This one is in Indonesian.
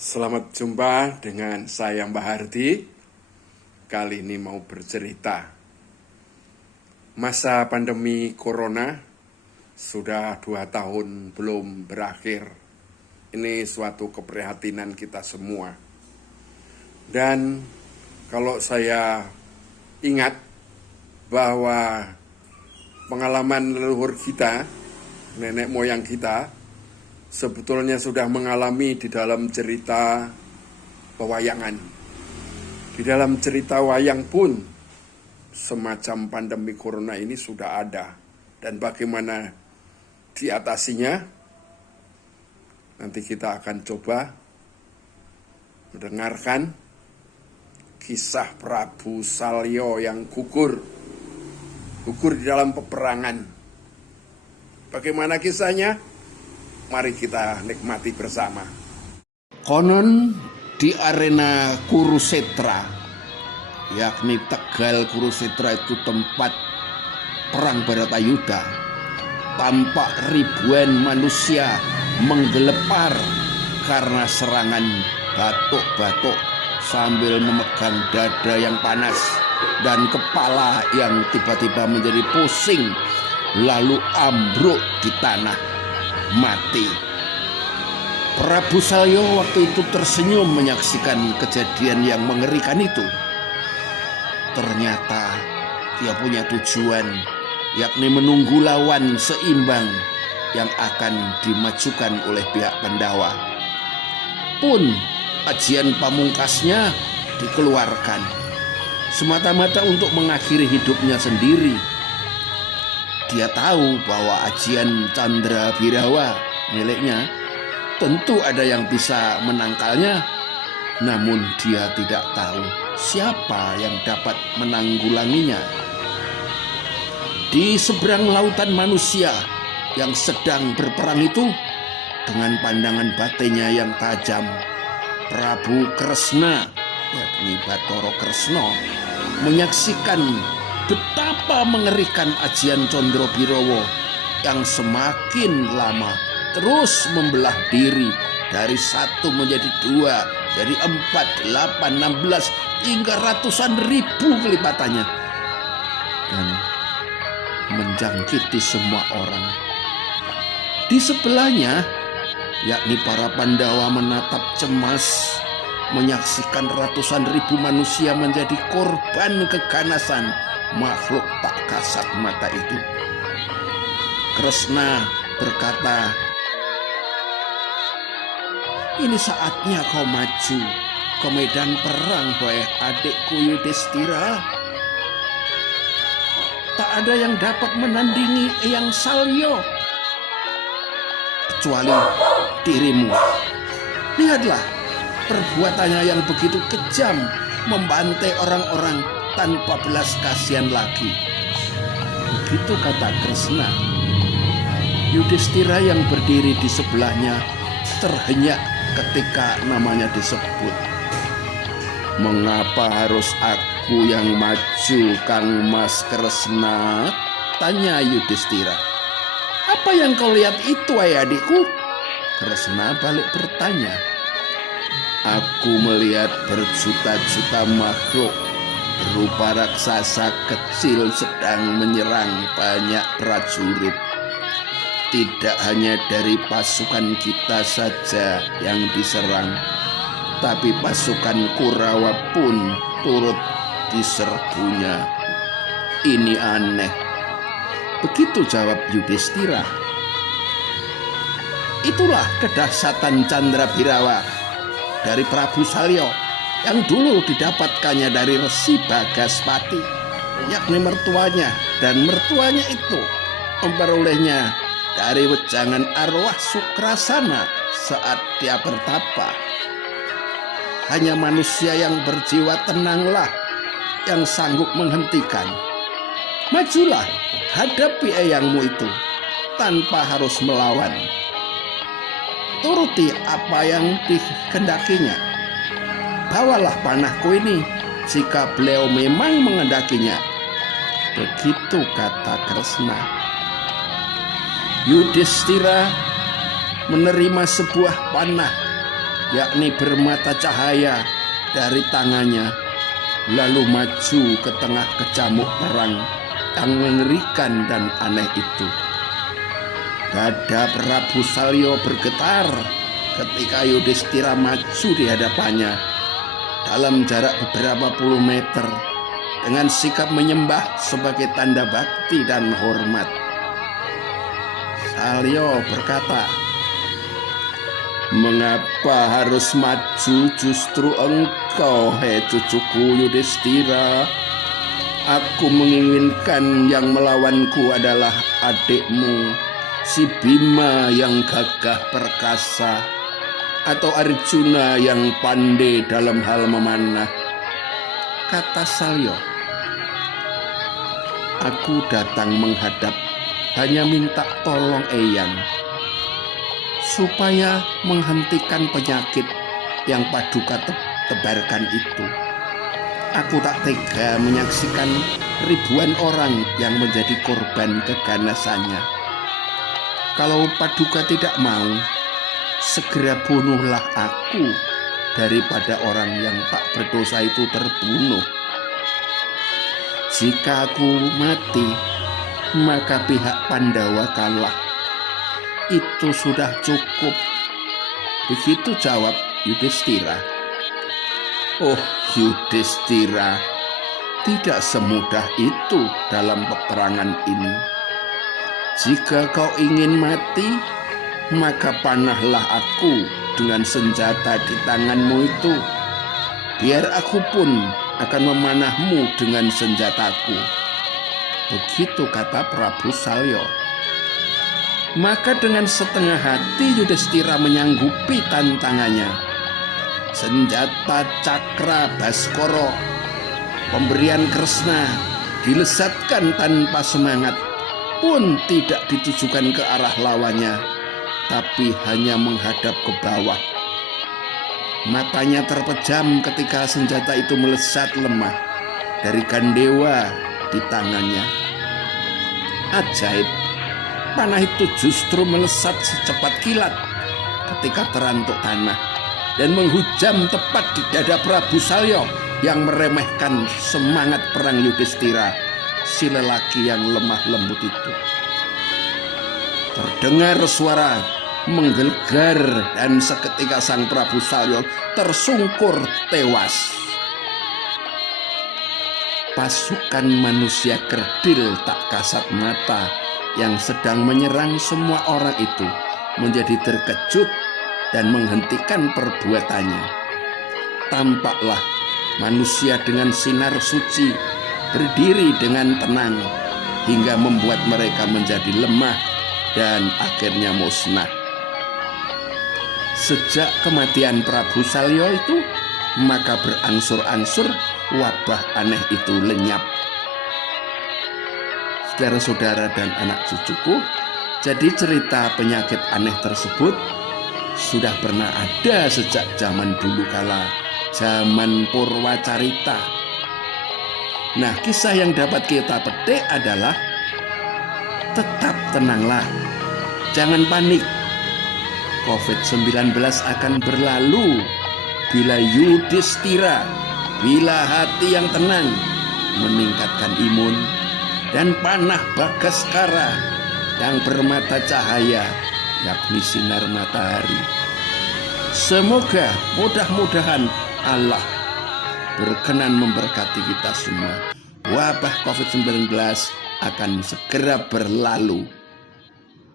Selamat jumpa dengan saya Mbah Hardi. Kali ini mau bercerita. Masa pandemi corona sudah 2 tahun belum berakhir. Ini suatu keprihatinan kita semua. Dan kalau saya ingat bahwa pengalaman leluhur kita, nenek moyang kita, sebetulnya sudah mengalami di dalam cerita pewayangan. Di dalam cerita wayang pun semacam pandemi corona ini sudah ada. Dan bagaimana diatasinya, nanti kita akan coba mendengarkan kisah Prabu Salya yang gugur di dalam peperangan. Bagaimana kisahnya? Mari kita nikmati bersama. Konon di arena Kurusetra, yakni Tegal Kurusetra itu tempat perang Baratayuda, tampak ribuan manusia menggelepar karena serangan batuk-batuk sambil memegang dada yang panas dan kepala yang tiba-tiba menjadi pusing lalu ambruk di tanah mati. Prabu Salya waktu itu tersenyum menyaksikan kejadian yang mengerikan itu. Ternyata dia punya tujuan, yakni menunggu lawan seimbang yang akan dimajukan oleh pihak Pandawa. Pun ajian pamungkasnya dikeluarkan semata-mata untuk mengakhiri hidupnya sendiri. Dia tahu bahwa ajian Candrabirawa miliknya tentu ada yang bisa menangkalnya, namun dia tidak tahu siapa yang dapat menanggulanginya. Di seberang lautan manusia yang sedang berperang itu, dengan pandangan batinnya yang tajam, Prabu Kresna, yakni Bathara Kresna, menyaksikan betapa mengerikan ajian Candrabirawa yang semakin lama terus membelah diri dari 1 menjadi 2, jadi 4, 8, 16 hingga ratusan ribu kelipatannya dan menjangkiti semua orang. Di sebelahnya, yakni para Pandawa menatap cemas menyaksikan ratusan ribu manusia menjadi korban keganasan makhluk tak kasat mata itu. Kresna berkata, "Ini saatnya kau maju ke medan perang, wahai adikku Yudhistira. Tak ada yang dapat menandingi Eyang Salya kecuali dirimu. Lihatlah perbuatannya yang begitu kejam, membantai orang-orang tanpa belas kasihan lagi." Begitu kata Kresna. Yudhistira yang berdiri di sebelahnya terhenyak ketika namanya disebut. "Mengapa harus aku yang maju, Kang Mas Kresna?" tanya Yudhistira. "Apa yang kau lihat itu, ayah adikku?" Kresna balik bertanya. "Aku melihat berjuta-juta makhluk berupa raksasa kecil sedang menyerang banyak prajurit. Tidak hanya dari pasukan kita saja yang diserang, tapi pasukan Kurawa pun turut diserbunya. Ini aneh." Begitu jawab Yudhistira. Itulah kedahsyatan Candrabirawa dari Prabu Salya yang dulu didapatkannya dari Resi Bagaspati, yakni mertuanya, dan mertuanya itu memperolehnya dari wejangan arwah Sukrasana saat dia bertapa. Hanya manusia yang berjiwa tenanglah yang sanggup menghentikan. Majulah, hadapi eyangmu itu tanpa harus melawan. Turuti apa yang dikehendakinya. Bawalah panahku ini jika beliau memang mengendakinya. Begitu kata Kresna. Yudhistira menerima sebuah panah yakni bermata cahaya dari tangannya, lalu maju ke tengah kecamuk perang yang mengerikan dan aneh itu. Dada Prabu Salya bergetar ketika Yudhistira maju di hadapannya dalam jarak beberapa puluh meter dengan sikap menyembah sebagai tanda bakti dan hormat. Salya berkata, "Mengapa harus maju justru engkau, hei cucuku Yudhistira? Aku menginginkan yang melawanku adalah adikmu, si Bima yang gagah perkasa, atau Arjuna yang pandai dalam hal memanah." Kata Salya, "Aku datang menghadap hanya minta tolong Eyang supaya menghentikan penyakit yang Paduka tebarkan itu. Aku tak tega menyaksikan ribuan orang yang menjadi korban keganasannya. Kalau Paduka tidak mau, segera bunuhlah aku daripada orang yang tak berdosa itu terbunuh. Jika aku mati, maka pihak Pandawa kalah. Itu sudah cukup." Begitu jawab Yudhistira. "Oh Yudhistira, tidak semudah itu dalam peperangan ini. Jika kau ingin mati, maka panahlah aku dengan senjata di tanganmu itu. Biar aku pun akan memanahmu dengan senjataku." Begitu kata Prabu Salya. Maka dengan setengah hati Yudhistira menyanggupi tantangannya. Senjata Cakra Baskara, pemberian Kresna, dilesatkan tanpa semangat, pun tidak ditujukan ke arah lawannya, tapi hanya menghadap ke bawah. Matanya terpejam ketika senjata itu melesat lemah dari gandewa di tangannya. Ajaib, panah itu justru melesat secepat kilat ketika terantuk tanah dan menghujam tepat di dada Prabu Salya yang meremehkan semangat perang Yudhistira, si lelaki yang lemah lembut itu. Terdengar suara menggelegar dan seketika sang Prabu Salya tersungkur tewas. Pasukan manusia kerdil tak kasat mata yang sedang menyerang semua orang itu menjadi terkejut dan menghentikan perbuatannya. Tampaklah manusia dengan sinar suci berdiri dengan tenang hingga membuat mereka menjadi lemah dan akhirnya musnah. Sejak kematian Prabu Salya itu, maka berangsur-angsur wabah aneh itu lenyap. Saudara-saudara dan anak cucuku, jadi cerita penyakit aneh tersebut sudah pernah ada sejak zaman dulu kala, zaman Purwacarita. Nah, kisah yang dapat kita petik adalah tetap tenanglah, jangan panik. COVID-19 akan berlalu bila Yudhistira, bila hati yang tenang, meningkatkan imun, dan panah Bagaskara yang bermata cahaya, yakni sinar matahari. Semoga mudah-mudahan Allah berkenan memberkati kita semua. Wabah COVID-19 akan segera berlalu.